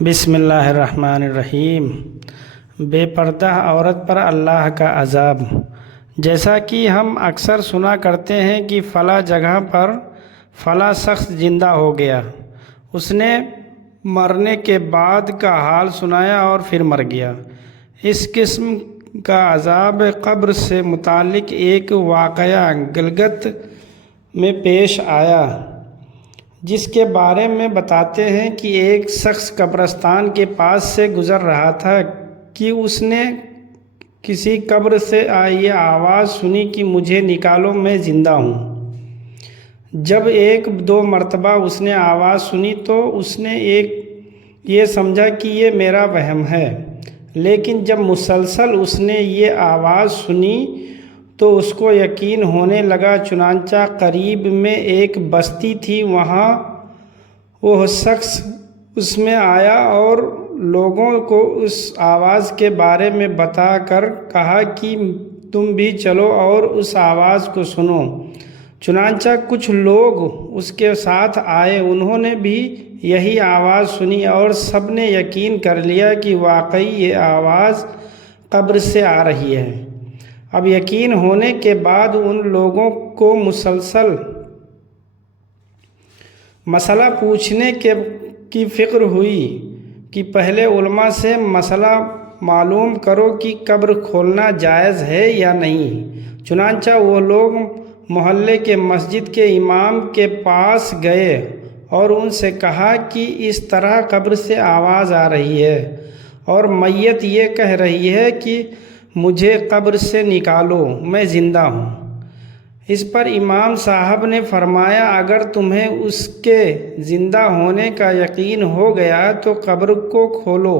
بسم اللہ الرحمن الرحیم۔ بے پردہ عورت پر اللہ کا عذاب۔ جیسا کہ ہم اکثر سنا کرتے ہیں کہ فلاں جگہ پر فلاں شخص زندہ ہو گیا، اس نے مرنے کے بعد کا حال سنایا اور پھر مر گیا۔ اس قسم کا عذاب قبر سے متعلق ایک واقعہ گلگت میں پیش آیا، جس کے بارے میں بتاتے ہیں کہ ایک شخص قبرستان کے پاس سے گزر رہا تھا کہ اس نے کسی قبر سے یہ آواز سنی کہ مجھے نکالو، میں زندہ ہوں۔ جب ایک دو مرتبہ اس نے آواز سنی تو اس نے یہ سمجھا کہ یہ میرا وہم ہے، لیکن جب مسلسل اس نے یہ آواز سنی تو اس کو یقین ہونے لگا۔ چنانچہ قریب میں ایک بستی تھی، وہاں وہ شخص اس میں آیا اور لوگوں کو اس آواز کے بارے میں بتا کر کہا کہ تم بھی چلو اور اس آواز کو سنو۔ چنانچہ کچھ لوگ اس کے ساتھ آئے، انہوں نے بھی یہی آواز سنی اور سب نے یقین کر لیا کہ واقعی یہ آواز قبر سے آ رہی ہے۔ اب یقین ہونے کے بعد ان لوگوں کو مسلسل مسئلہ پوچھنے کی فکر ہوئی کہ پہلے علماء سے مسئلہ معلوم کرو کہ قبر کھولنا جائز ہے یا نہیں۔ چنانچہ وہ لوگ محلے کے مسجد کے امام کے پاس گئے اور ان سے کہا کہ اس طرح قبر سے آواز آ رہی ہے اور میت یہ کہہ رہی ہے کہ مجھے قبر سے نکالو، میں زندہ ہوں۔ اس پر امام صاحب نے فرمایا، اگر تمہیں اس کے زندہ ہونے کا یقین ہو گیا تو قبر کو کھولو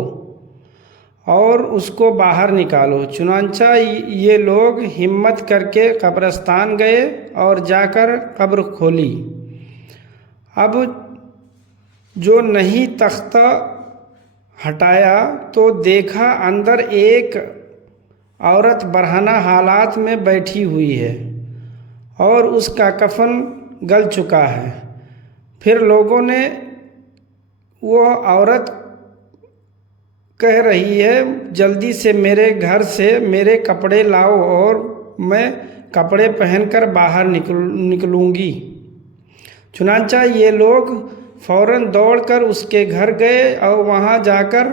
اور اس کو باہر نکالو۔ چنانچہ یہ لوگ ہمت کر کے قبرستان گئے اور جا کر قبر کھولی۔ اب جو نہیں تختہ ہٹایا تو دیکھا اندر ایک عورت برہنہ حالات میں بیٹھی ہوئی ہے اور اس کا کفن گل چکا ہے۔ پھر لوگوں نے وہ عورت کہہ رہی ہے، جلدی سے میرے گھر سے میرے کپڑے لاؤ اور میں کپڑے پہن کر باہر نکلوں گی۔ چنانچہ یہ لوگ فوراً دوڑ کر اس کے گھر گئے اور وہاں جا کر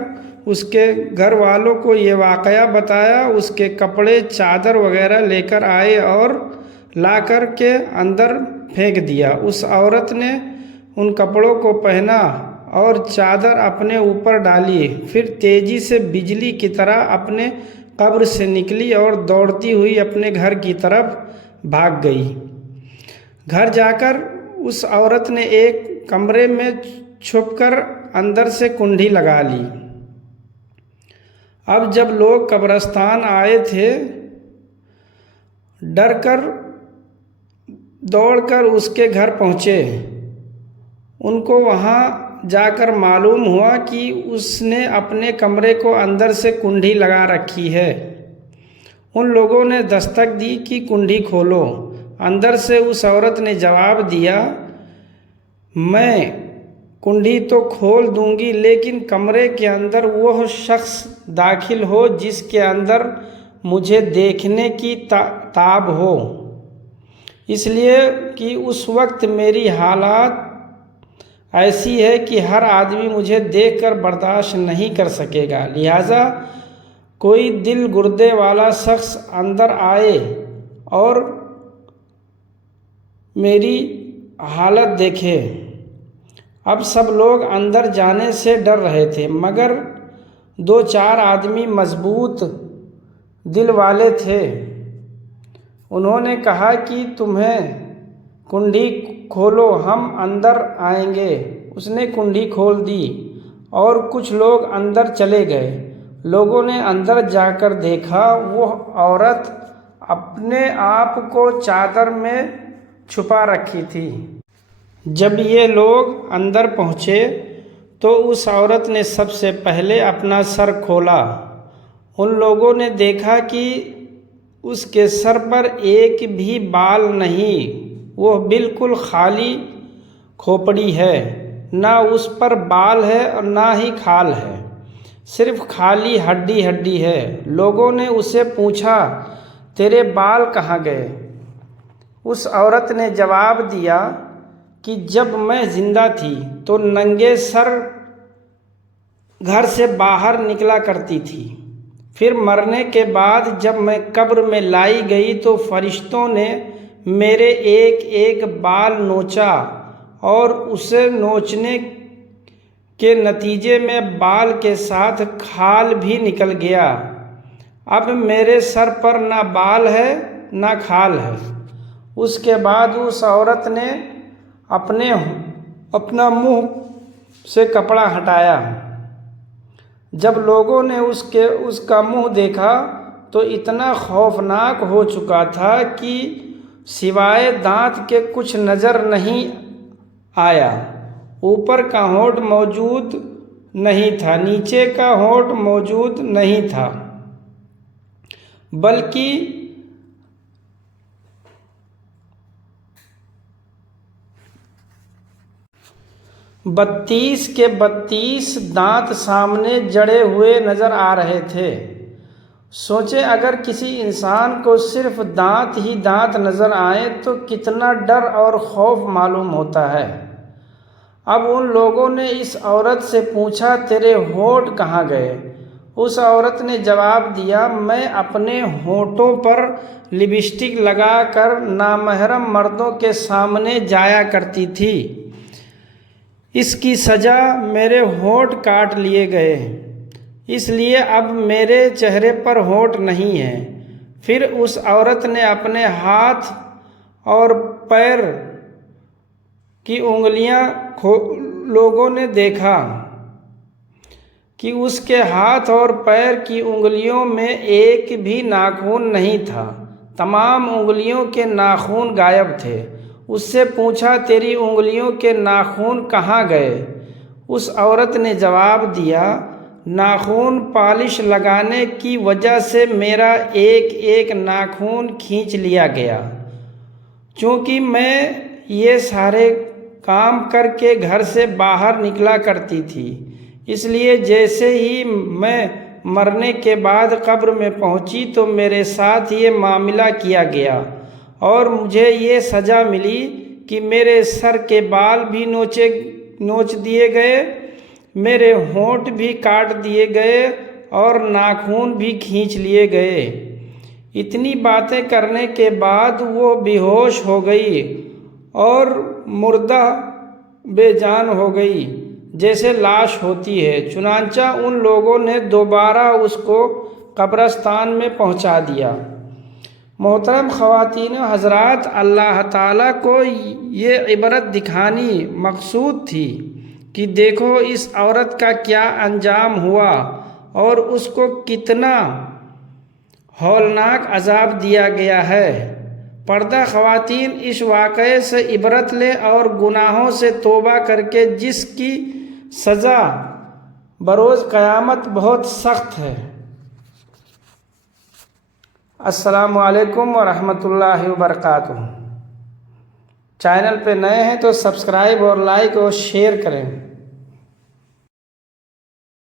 اس کے گھر والوں کو یہ واقعہ بتایا۔ اس کے کپڑے چادر وغیرہ لے کر آئے اور لا کر کے اندر پھینک دیا۔ اس عورت نے ان کپڑوں کو پہنا اور چادر اپنے اوپر ڈالی، پھر تیزی سے بجلی کی طرح اپنے قبر سے نکلی اور دوڑتی ہوئی اپنے گھر کی طرف بھاگ گئی۔ گھر جا کر اس عورت نے ایک کمرے میں چھپ کر اندر سے کنڈی لگا لی۔ اب جب لوگ قبرستان آئے تھے، ڈر کر دوڑ کر اس کے گھر پہنچے۔ ان کو وہاں جا کر معلوم ہوا کہ اس نے اپنے کمرے کو اندر سے کنڈی لگا رکھی ہے۔ ان لوگوں نے دستک دی کہ کنڈی کھولو۔ اندر سے اس عورت نے جواب دیا، میں کنڈی تو کھول دوں گی، لیکن کمرے کے اندر وہ شخص داخل ہو جس کے اندر مجھے دیکھنے کی تاب ہو، اس لیے کہ اس وقت میری حالت ایسی ہے کہ ہر آدمی مجھے دیکھ کر برداشت نہیں کر سکے گا، لہٰذا کوئی دل گردے والا شخص اندر آئے اور میری حالت دیکھے۔ اب سب لوگ اندر جانے سے ڈر رہے تھے، مگر دو چار آدمی مضبوط دل والے تھے۔ انہوں نے کہا کہ تمہیں کنڈی کھولو، ہم اندر آئیں گے۔ اس نے کنڈی کھول دی اور کچھ لوگ اندر چلے گئے۔ لوگوں نے اندر جا کر دیکھا، وہ عورت اپنے آپ کو چادر میں چھپا رکھی تھی۔ جب یہ لوگ اندر پہنچے تو اس عورت نے سب سے پہلے اپنا سر کھولا۔ ان لوگوں نے دیکھا کہ اس کے سر پر ایک بھی بال نہیں، وہ بالکل خالی کھوپڑی ہے۔ نہ اس پر بال ہے اور نہ ہی کھال ہے، صرف خالی ہڈی ہڈی ہے۔ لوگوں نے اسے پوچھا، تیرے بال کہاں گئے؟ اس عورت نے جواب دیا کہ جب میں زندہ تھی تو ننگے سر گھر سے باہر نکلا کرتی تھی، پھر مرنے کے بعد جب میں قبر میں لائی گئی تو فرشتوں نے میرے ایک ایک بال نوچا اور اسے نوچنے کے نتیجے میں بال کے ساتھ کھال بھی نکل گیا۔ اب میرے سر پر نہ بال ہے نہ کھال ہے۔ اس کے بعد اس عورت نے اپنا منہ سے کپڑا ہٹایا۔ جب لوگوں نے اس کا منہ دیکھا تو اتنا خوفناک ہو چکا تھا کہ سوائے دانت کے کچھ نظر نہیں آیا۔ اوپر کا ہونٹ موجود نہیں تھا، نیچے کا ہونٹ موجود نہیں تھا، بلکہ بتیس کے 32 دانت سامنے جڑے ہوئے نظر آ رہے تھے۔ سوچیں اگر کسی انسان کو صرف دانت ہی دانت نظر آئیں تو کتنا ڈر اور خوف معلوم ہوتا ہے۔ اب ان لوگوں نے اس عورت سے پوچھا، تیرے ہونٹ کہاں گئے؟ اس عورت نے جواب دیا، میں اپنے ہونٹوں پر لپسٹک لگا کر نامحرم مردوں کے سامنے جایا کرتی تھی، اس کی سزا میرے ہونٹ کاٹ لیے گئے، اس لیے اب میرے چہرے پر ہونٹ نہیں ہے۔ پھر اس عورت نے اپنے ہاتھ اور پیر کی انگلیاں لوگوں نے دیکھا کہ اس کے ہاتھ اور پیر کی انگلیوں میں ایک بھی ناخن نہیں تھا، تمام انگلیوں کے ناخن غائب تھے۔ اس سے پوچھا، تیری انگلیوں کے ناخن کہاں گئے؟ اس عورت نے جواب دیا، ناخن پالش لگانے کی وجہ سے میرا ایک ایک ناخن کھینچ لیا گیا۔ چونکہ میں یہ سارے کام کر کے گھر سے باہر نکلا کرتی تھی، اس لیے جیسے ہی میں مرنے کے بعد قبر میں پہنچی تو میرے ساتھ یہ معاملہ کیا گیا اور مجھے یہ سزا ملی کہ میرے سر کے بال بھی نوچ دیے گئے، میرے ہونٹ بھی کاٹ دیے گئے اور ناخن بھی کھینچ لیے گئے۔ اتنی باتیں کرنے کے بعد وہ بے ہوش ہو گئی اور مردہ بے جان ہو گئی، جیسے لاش ہوتی ہے۔ چنانچہ ان لوگوں نے دوبارہ اس کو قبرستان میں پہنچا دیا۔ محترم خواتین و حضرات، اللہ تعالیٰ کو یہ عبرت دکھانی مقصود تھی کہ دیکھو اس عورت کا کیا انجام ہوا اور اس کو کتنا ہولناک عذاب دیا گیا ہے۔ پردہ خواتین اس واقعے سے عبرت لیں اور گناہوں سے توبہ کر کے جس کی سزا بروز قیامت بہت سخت ہے۔ السلام علیکم ورحمۃ اللہ وبرکاتہ۔ چینل پہ نئے ہیں تو سبسکرائب اور لائک اور شیئر کریں۔